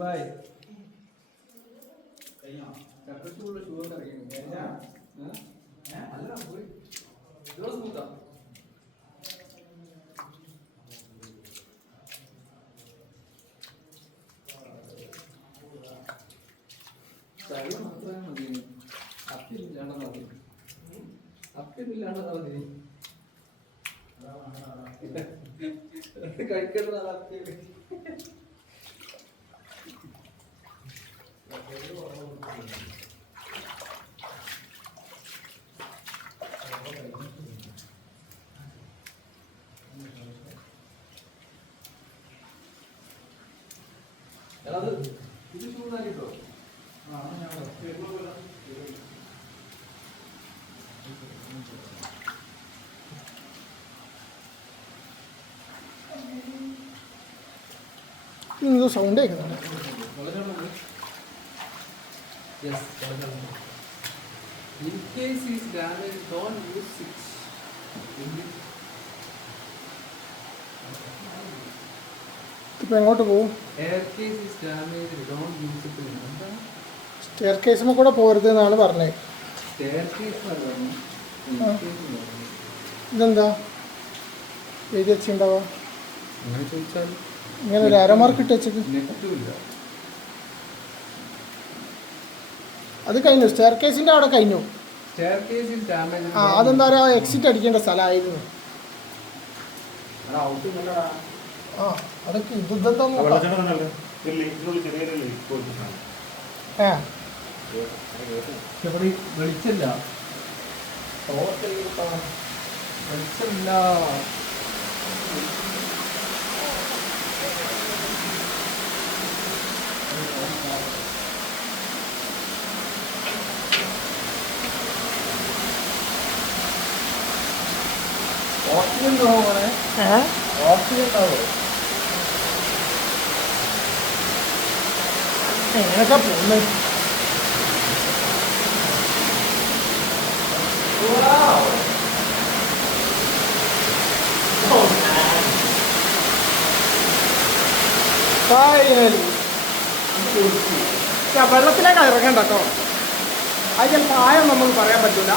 By. ചക്കച്ചുള്ള shoe ഒക്കെ ഇറങ്ങിയിട്ടുണ്ട്. അല്ല പോയി സ്മൂത്താ. ചളി മാത്രമേ മതി. അപ്പില്ലാണ്ടതാ മതി. അപ്പില്ലാണ്ടതാ മതി. കഴിക്കേണ്ടതാണ് അപ്പി. അത് ഇത് ചൂടാക്കിട്ടോ. എന്തോ സൗണ്ട് കേൾക്കുന്നുണ്ട്. In case is damaged, don't use it. ഇപ്പം എങ്ങോട്ട് പോകും? Air case is damaged, don't use it. സ്റ്റെയർ കേസുമ്മ കൂടെ പോരുത് എന്നാണ് പറഞ്ഞത്. ഇതെന്താ എഴുതി വെച്ചിട്ടുണ്ടാവുക? അങ്ങനെ ചോദിച്ചാൽ ഇങ്ങനെ ഒരു അരമാർക്ക് ഇട്ട് വെച്ചത് അത് കഴിഞ്ഞു. സ്റ്റെയർ കേസിൻ്റെ അവിടെ കഴിഞ്ഞു. ആ അതെന്താ പറയുക, എക്സിറ്റ് അടിക്കേണ്ട സ്ഥലമായിരുന്നു. ആ അതൊക്കെ ഇതെന്താ വെളിച്ചല്ല, വെളിച്ചമില്ല. ഓക്സിജൻ ഉണ്ടാവോ? ഓക്സിജൻ ഉണ്ടാവോ? എങ്ങനെയൊക്കെ പോകുന്നത്? വെള്ളത്തിലേക്ക് ഇറങ്ങണ്ട കേട്ടോ. അത് ചിലപ്പോൾ ആയം നമുക്ക് പറയാൻ പറ്റൂല.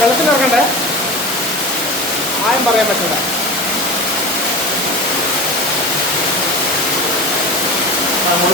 വെള്ളത്തിലിറങ്ങണ്ടേ, ആയം പറയാൻ പറ്റില്ല. നമ്മൾ